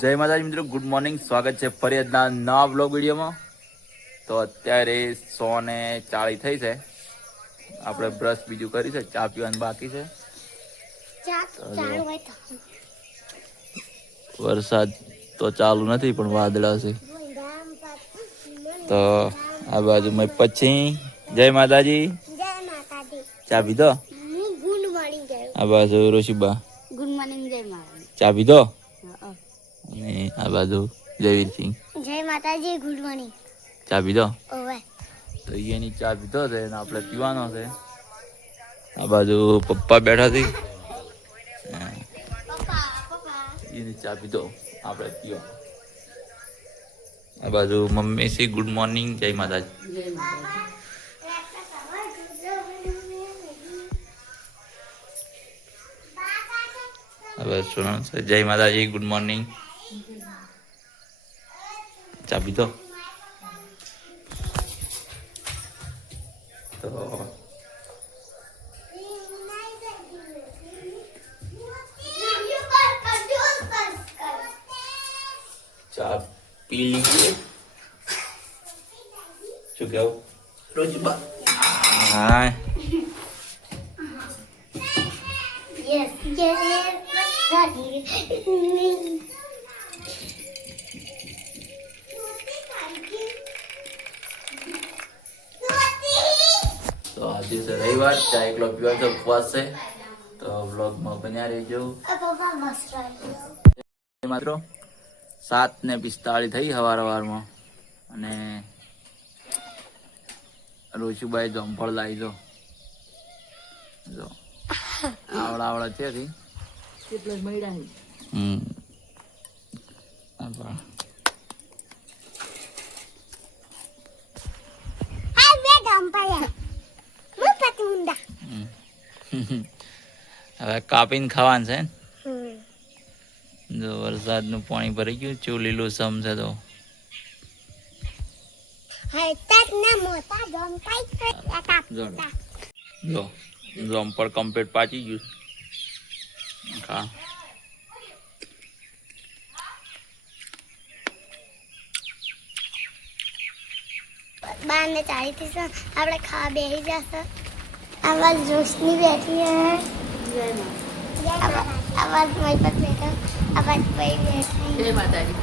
જય માતાજી મિત્રો, ગુડ મોર્નિંગ. સ્વાગત છે ફરી આજના નવા બ્લોગ વિડીયોમાં. તો અત્યારે 1:40 થઈ છે. આપણે બ્રશ બીજું કરી છે, ચા પીવાનું બાકી છે. વરસાદ તો ચાલુ નથી પણ વાદળા છે. તો આ બાજુ મેં પછી જય માતાજી ચા પીધો. આ બાજુ રોશીબા ગુડ મોર્નિંગ જય માતાજી ચા પીધો. અને આ બાજુ જયવીરસિંહ જય માતાજી ગુડ મોર્નિંગ ચા પીધો. ઓવે તો એની ચા પીધો છે ને આપણે પીવાનો છે. આ બાજુ પપ્પા બેઠા હતી, એની ચા પીધો, આપણે પીવા. આ બાજુ મમ્મી સી ગુડ મોર્નિંગ જય માતાજી. હવે સુનો જય માતાજી ગુડ મોર્નિંગ ચા પીધો. તો ચા પી લીધી. શું કેવું રોજીબા? હા યસ યસ તો આજે છે રવિવાર, ચા એકલો પીવા તો ઉપવાસ છે. તો વ્લોગમાં બન્યા રહેજો. માત્ર 7:45 થઈ સવારમાં. અને રોશુભાઈ જમફળ લાવી દો જો આવડા છે રી એટલે મૈડા હવે કાપીને ખાવાનું છે. જો વરસાદનું પાણી ભરાઈ ગયું, ચેવું લીલું સમ છે. તો જો જમફળ કમ્પ્લીટ પાચી ગયું. ખા બારને 40 આપણે ખાવા બેસી જશે. આવાજ રોશની બેઠી હે, આવાજ મારી પર બેઠા, આવાજ ભાઈ બેઠી. જય માતાજી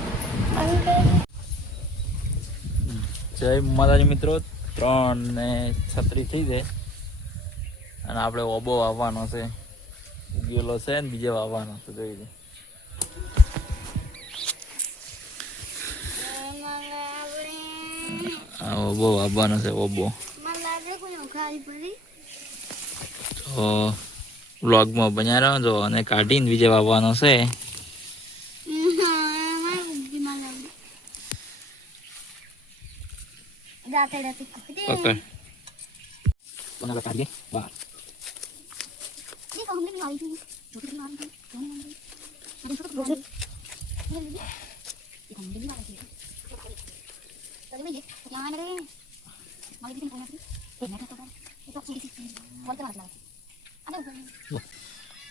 જય માતાજી મિત્રો. 3:36 થઈ જાય અને આપણે ઓબો વાવવાનો છે. ઉગેલો છે ને બીજે વાવવાનો છે. જોઈ દે ઓબો વાવવાનો છે. ઓબો તો વ્લોગમાં બન્યા રહ્યો જો. અને કાઢીને બીજે વાવવાનો છે. પકડ કોના કાઢીએ બહાર.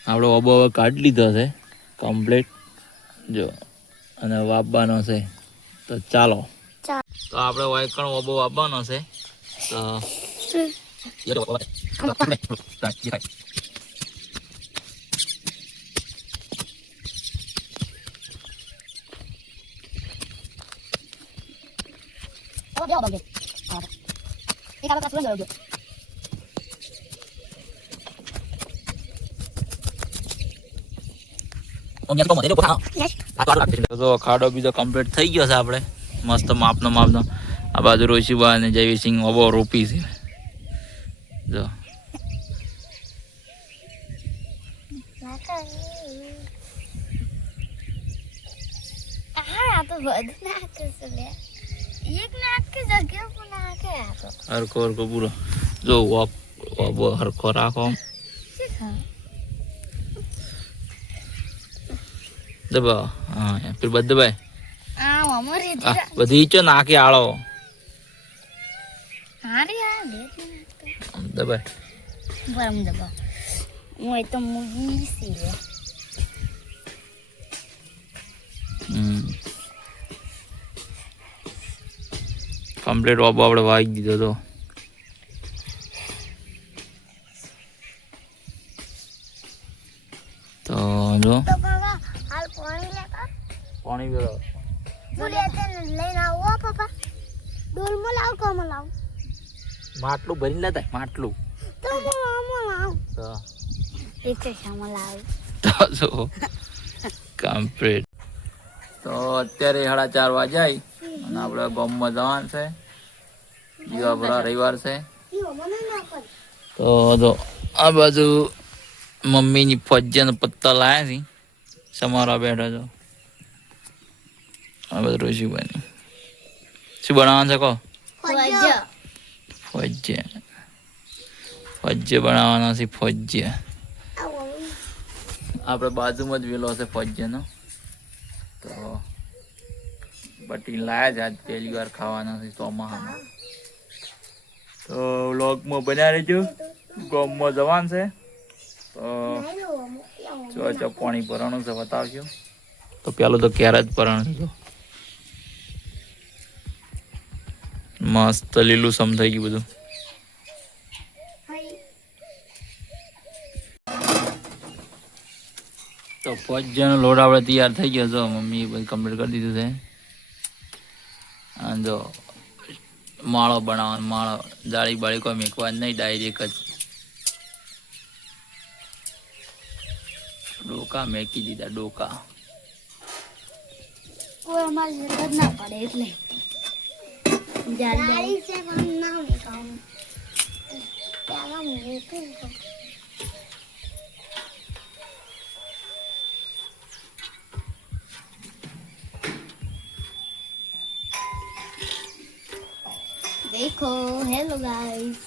આપણો ઓબો હવે કાઢી લીધો છે કમ્પ્લીટ જો. અને વાવવાનો છે. તો ચાલો. તો આપણે વાયકણ ઓબો વાવવાનો છે. તો ખાડો બીજો કમ્પ્લીટ થઈ ગયો છે. આપણે મસ્ત માપનો. આ બાજુ રોશીબા અને જયવીરસિંહ ઓબો રોપી છે. જો હરખો હરખો પૂરો જો. ઓબો હરખો રાખો. દબાવો. હા फिर બધ દબાય. બધી ઈચો નાખી આળો દબાય. કમ્પ્લીટ ઓબો આપણે વાગી દીધો તો જો તો પપ્પા હાલ પાણી લેતા પાણી વેળો બોલ્યા છે લઈને આવો પપ્પા ડોલમાં લાવ કોમ લાવ માટલું ભરીને લેતા માટલું તો હું લાવ તો એક શામાં લાવ જો કમ્પ્લીટ તો અત્યારે 4:30 વાગ્યા અને આપણે ગામમાં જવાનું છે દીવાપુરા રવિવાર છે તો જો આ બાજુ મમ્મીની ફજ્જાના પત્તા લાયા છે સમારા બેઠા છો આ બધું ઋષિભાઈ શું બનાવવાનું છે કહો ફજ્જે બનાવવાના છે ફજ્જે આપણે બાજુમાં જ વેલો હશે ફજ્જેનો તો બટી લાયા જ આજ પહેલી વાર ખાવાના છે ચોમાહામાં તો વ્લોગમાં બન્યા રહેજો ગામમાં જવાનું છે તો પાણી ભરવાનું છે બતાવજો તો પેલું તો ક્યારે જ ભરવાનું છે મસ્ત લીલું સમ થઈ ગયું બધું તો ફજ્જાનો લોટ આપણે તૈયાર થઈ ગયો છે મમ્મી બધું કમ્પ્લીટ કરી દીધું છે અને જો માળો બનાવવાનો માળો દાળી બાળી કોઈ મેકવા નહીં ડાયરેક્ટ જ ડોકા મેકી દીધા ડોકા કોઈ અમારી જરૂર ના પડે એટલે જાળી છે પણ ના મેકાવું ત્યાં મેકું देखो हेलो गाइस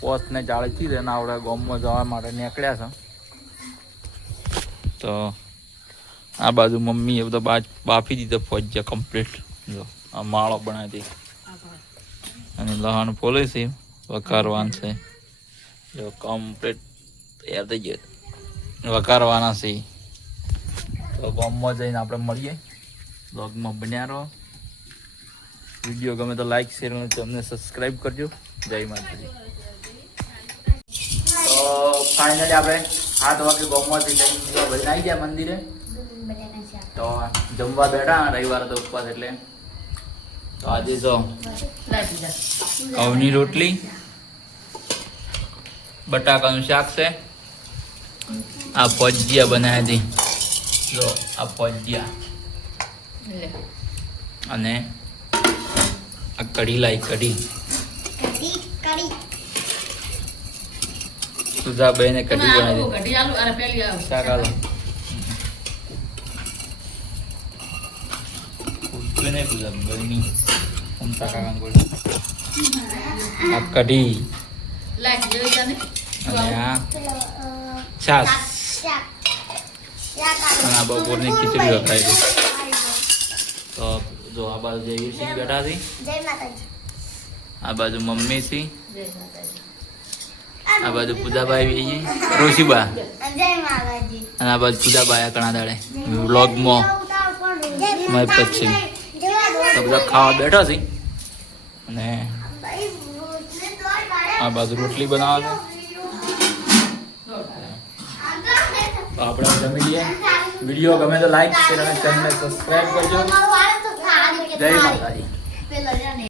પોસ્ટને જાળીથી જ એના આપણે ગામમાં જવા માટે નીકળ્યા છે તો આ બાજુ મમ્મી એ બધો બાફી દીધો ફજ્જા કમ્પ્લીટ જો આ માળો બનાવી અને લહાણ ફોલે છે વઘારવાનું છે જો કમ્પ્લીટ તૈયાર થઈ ગયો વઘારવાના છે તો ગામમાં જઈને આપણે મળીએ બ્લોગમાં બન્યા રહો વિડીયો ગમે તો લાઈક શેર અને તમને સબસ્ક્રાઈબ કરજો જય માતાજી તો ફાઇનલી આપણે 7 વાગે ગામમાંથી જઈને આવી ગયા મંદિરે તો જમવા બેઠા રવિવાર તો ઉપવાસ એટલે તો આજે જો ઘઉંની રોટલી બટાકાનું શાક છે આ ફજિયા બનાવી હતી જો આ ફજિયા અને આ કઢી લાઈ કઢી સુધાબેન ને કઢી બનાવી દીધી શાક આલો ને સુધાબેન આ કઢી અને આ પેલો છાશ શાક શાક અને આ બપોરની ખીચડી વખાઈ છે. તો જો આ બાજુ જયવીરસિંહ બેઠા છે, જય માતાજી. આ બાજુ મમ્મી છે, આ બાજુ પૂજાબાઈ છે, રોશીબા, જય માતાજી. અને આ બાજુ પૂજાબાઈ આ કણા દાડે વ્લોગમાં મેં પછી તો બધા ખાવા બેઠા છે. અને આ બાજુ રોટલી બનાવે છે. તો આપણે જમી લઈએ. વિડીયો ગમે તો લાઈક શેર અને ચેનલને સબસ્ક્રાઇબ કરજો. જય માતાજી.